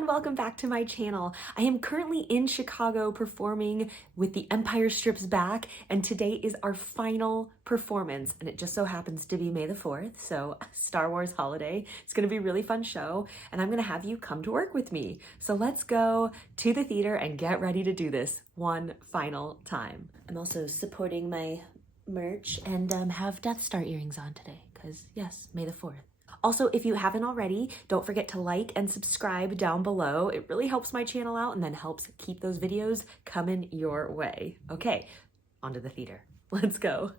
and welcome back to my channel. I am currently in Chicago performing with The Empire Strips Back, and today is our final performance, and it just so happens to be May the 4th, so Star Wars holiday. It's gonna be a really fun show, and I'm gonna have you come to work with me. So let's go to the theater and get ready to do this one final time. I'm also supporting my merch and have Death Star earrings on today, because yes, May the 4th. Also, if you haven't already, don't forget to like and subscribe down below. It really helps my channel out and then helps keep those videos coming your way. Okay, on to the theater. Let's go.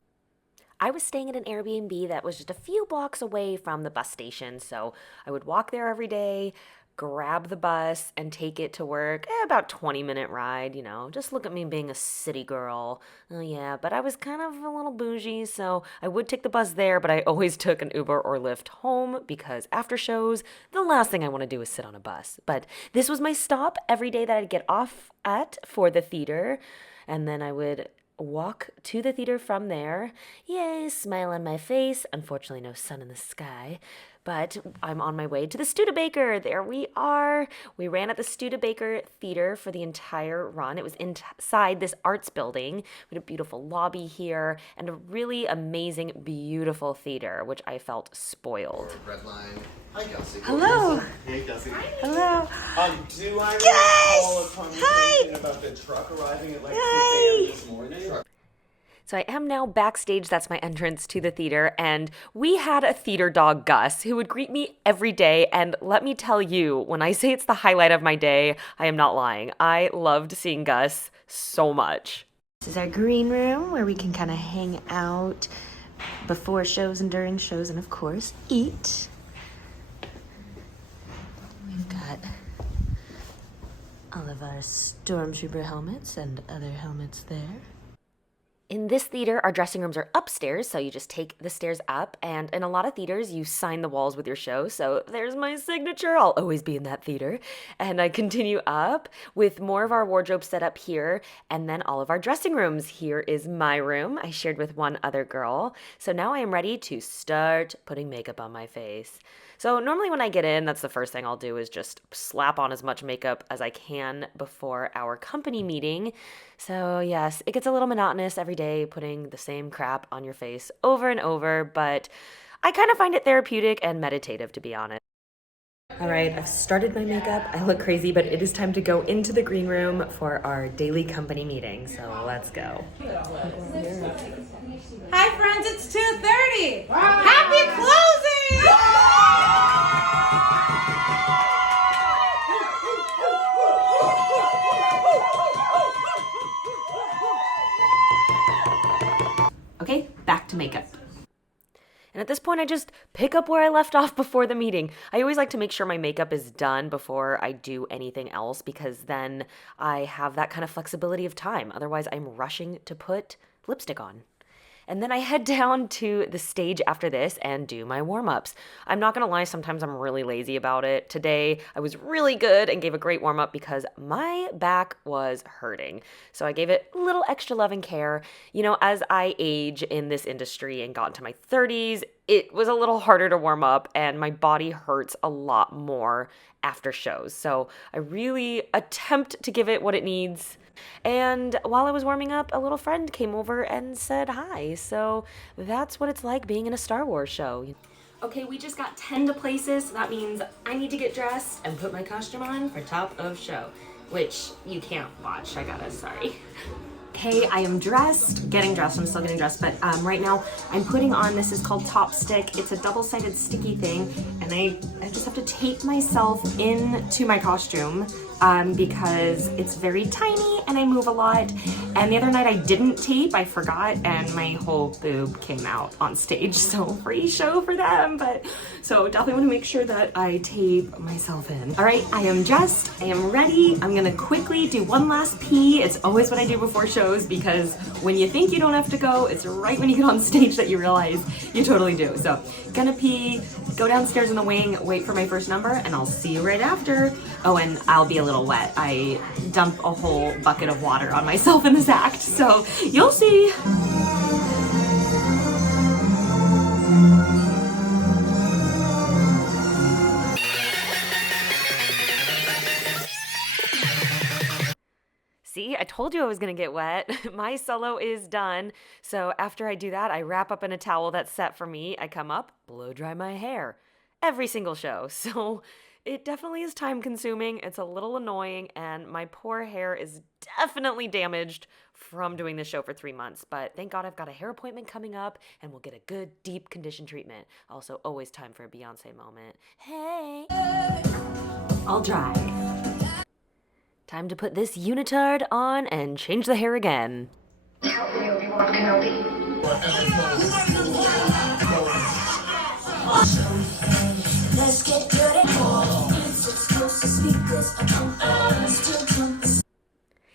I was staying at an Airbnb that was just a few blocks away from the bus station, so I would walk there every day, grab the bus and take it to work. About 20-minute ride, you know, just look at me being a city girl. Oh yeah, but I was kind of a little bougie, so I would take the bus there, but I always took an Uber or Lyft home because after shows, the last thing I want to do is sit on a bus. But this was my stop every day that I'd get off at for the theater, and then I would walk to the theater from there. Yay, smile on my face. Unfortunately, no sun in the sky. But I'm on my way to the Studebaker. There we are. We ran at the Studebaker Theater for the entire run. It was inside this arts building. We had a beautiful lobby here and a really amazing, beautiful theater, which I felt spoiled. Red line. Hi, Gelsey. Hello. Hey, Gelsey. Hello. Do I recall a conversation about the truck arriving at like 6 a.m. this morning? So I am now backstage, that's my entrance to the theater, and we had a theater dog, Gus, who would greet me every day, and let me tell you, when I say it's the highlight of my day, I am not lying. I loved seeing Gus so much. This is our green room, where we can kind of hang out before shows and during shows, and of course, eat. We've got all of our Stormtrooper helmets and other helmets there. In this theater, our dressing rooms are upstairs, so you just take the stairs up, and in a lot of theaters, you sign the walls with your show, so there's my signature. I'll always be in that theater. And I continue up with more of our wardrobe set up here, and then all of our dressing rooms. Here is my room. I shared with one other girl. So now I am ready to start putting makeup on my face. So normally when I get in, that's the first thing I'll do is just slap on as much makeup as I can before our company meeting. So yes, it gets a little monotonous every day putting the same crap on your face over and over, but I kind of find it therapeutic and meditative, to be honest. All right, I've started my makeup. I look crazy, but it is time to go into the green room for our daily company meeting. So let's go. Hi friends, it's 2:30. Happy closing! Okay, back to makeup. And at this point, I just pick up where I left off before the meeting. I always like to make sure my makeup is done before I do anything else because then I have that kind of flexibility of time. Otherwise, I'm rushing to put lipstick on. And then I head down to the stage after this and do my warm-ups. I'm not gonna lie, sometimes I'm really lazy about it. Today, I was really good and gave a great warm-up because my back was hurting. So I gave it a little extra love and care. You know, as I age in this industry and got into my 30s, it was a little harder to warm up and my body hurts a lot more after shows. So I really attempt to give it what it needs. And while I was warming up, a little friend came over and said hi. So that's what it's like being in a Star Wars show. Okay, we just got 10 to places. So that means I need to get dressed and put my costume on for top of show, which you can't watch. sorry. Okay, I am getting dressed, I'm still getting dressed, but right now I'm putting on, this is called Top Stick. It's a double-sided sticky thing, and I just have to tape myself into my costume because it's very tiny and I move a lot. And the other night I didn't tape, I forgot, and my whole boob came out on stage, so free show for them. But so definitely want to make sure that I tape myself in. All right, I am dressed, I am ready. I'm gonna quickly do one last pee. It's always what I do before shows because when you think you don't have to go, it's right when you get on stage that you realize you totally do. So gonna pee, go downstairs in the wing, wait for my first number, and I'll see you right after. Oh, and I'll be a little wet. I dump a whole bucket of water on myself in this act, so you'll see. See, I told you I was gonna get wet. My solo is done. So after I do that, I wrap up in a towel that's set for me. I come up, blow dry my hair. Every single show. So it definitely is time consuming. It's a little annoying, and my poor hair is definitely damaged from doing this show for 3 months. But thank God I've got a hair appointment coming up, and we'll get a good deep condition treatment. Also, always time for a Beyonce moment. Hey! All dry. Time to put this unitard on and change the hair again. Help me, Obi-Wan Kenobi. Let's get dirty.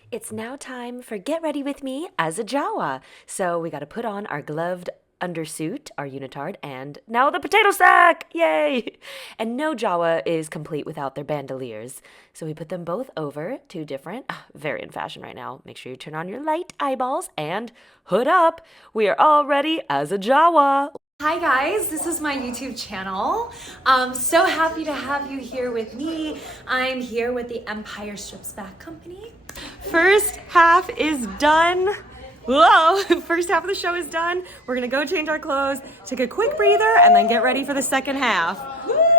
It's now time for Get Ready With Me as a Jawa. So we got to put on our gloved undersuit, our unitard, and now the potato sack! Yay! And no Jawa is complete without their bandoliers. So we put them both over, two different, very in fashion right now. Make sure you turn on your light eyeballs and hood up. We are all ready as a Jawa. Hi guys, this is my YouTube channel. I'm so happy to have you here with me. I'm here with the Empire Strips Back Company. First half is done. Whoa, first half of the show is done. We're gonna go change our clothes, take a quick breather, and then get ready for the second half.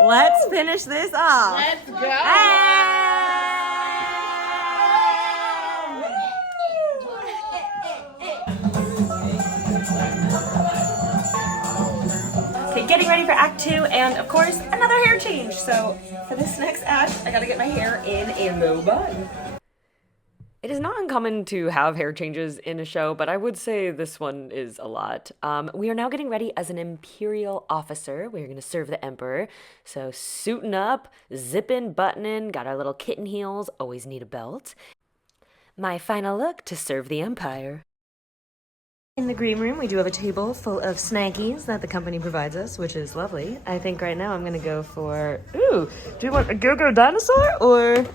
Let's finish this off. Let's go. Okay, getting ready for Act 2, and of course, another hair change. So for this next act, I gotta get my hair in a low bun. It is not uncommon to have hair changes in a show, but I would say this one is a lot. We are now getting ready as an Imperial officer. We're going to serve the Emperor. So suiting up, zipping, buttoning, got our little kitten heels, always need a belt. My final look to serve the Empire. In the green room, we do have a table full of snackies that the company provides us, which is lovely. I think right now I'm going to go for, do you want a Go-Go Dinosaur or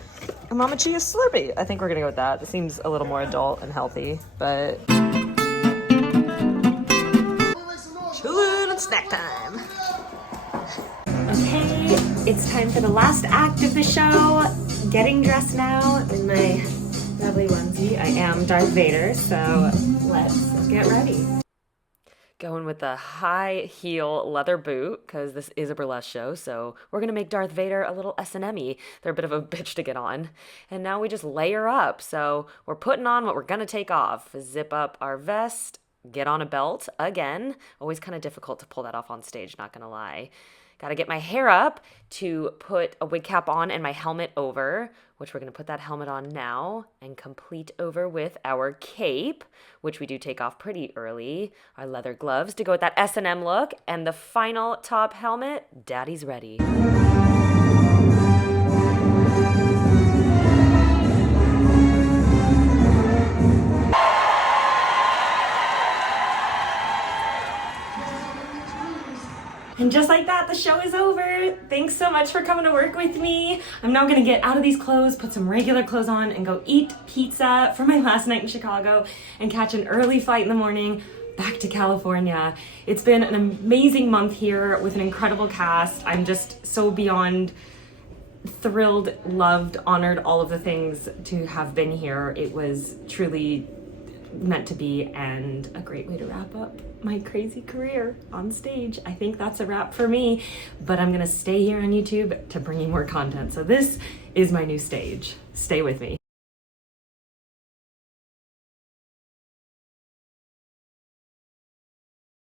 a Mama Chia Slurpee? I think we're going to go with that. It seems a little more adult and healthy, but chillin' and snack time. Okay, it's time for the last act of the show. Getting dressed now in my lovely onesie. I am Darth Vader, so let's get ready. Going with the high heel leather boot, because this is a burlesque show, so we're going to make Darth Vader a little S&M-y. They're a bit of a bitch to get on. And now we just layer up, so we're putting on what we're going to take off. Zip up our vest, get on a belt, again. Always kind of difficult to pull that off on stage, not going to lie. Got to get my hair up to put a wig cap on and my helmet over, which we're going to put that helmet on now and complete over with our cape, which we do take off pretty early, our leather gloves to go with that S&M look, and the final top helmet, Daddy's ready. And just like that, the show is over. Thanks so much for coming to work with me. I'm now gonna get out of these clothes, put some regular clothes on, and go eat pizza for my last night in Chicago and catch an early flight in the morning back to California. It's been an amazing month here with an incredible cast. I'm just so beyond thrilled, loved, honored, all of the things to have been here. It was truly meant to be, and a great way to wrap up my crazy career on stage. I think that's a wrap for me, but I'm gonna stay here on YouTube to bring you more content. So this is my new stage. Stay with me.